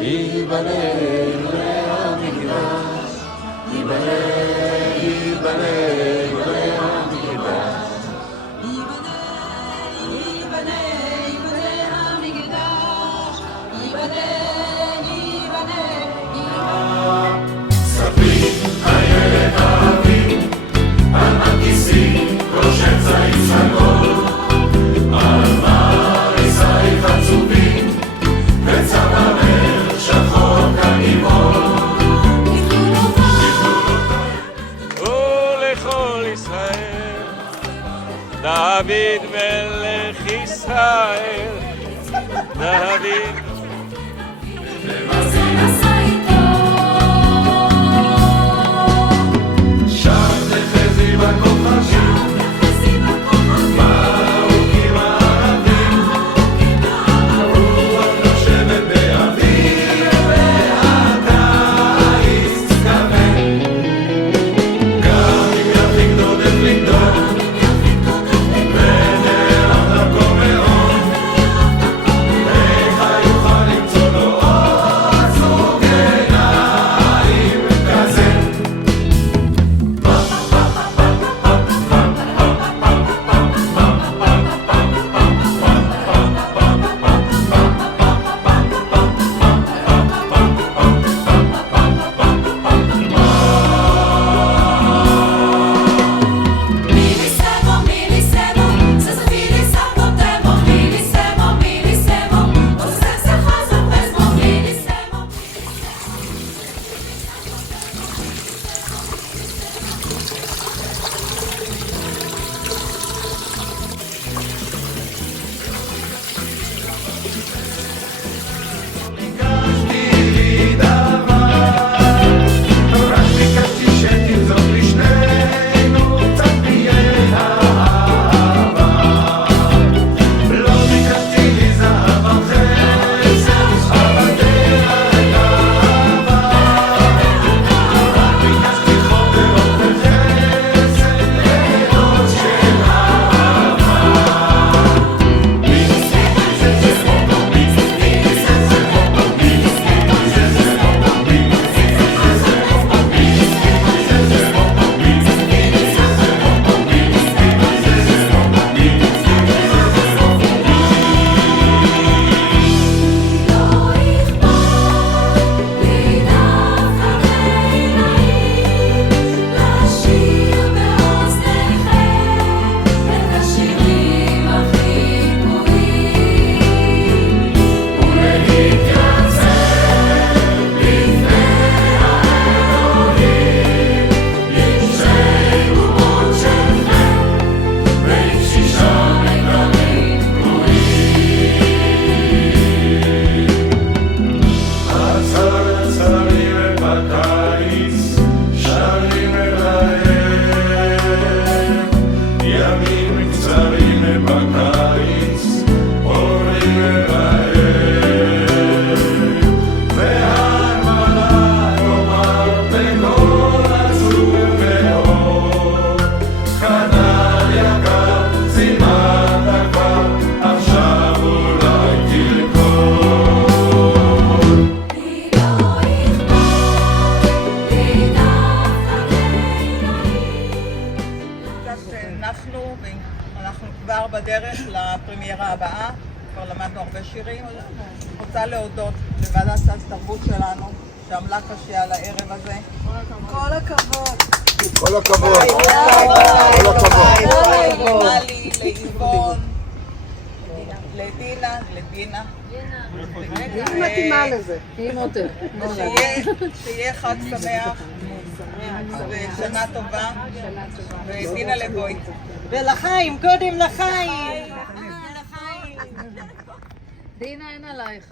ייבנה המקדש, ייבנה המקדש. ספרי הילד האבים, על הכיסים ראשת זית סגול, על מעריסייך עצובים, וצווארך שחור כגיבור. ולכל ישראל, דוד מלך ישראל, דוד אנחנו כבר בדרך לפרמיירה הבאה, כבר למדנו הרבה שירים. רוצה להודות לוועדת סל תרבות שלנו, שעמלה קשה על הערב הזה. כל הכבוד. כל הכבוד. למלי, לאיבון, לדינה, לבינה. היא מתאימה לזה. שיהיה חג שמח ושנה טובה, ודינה לבוי. ולחיים, קודם לחיים. דינה, אין עלייך.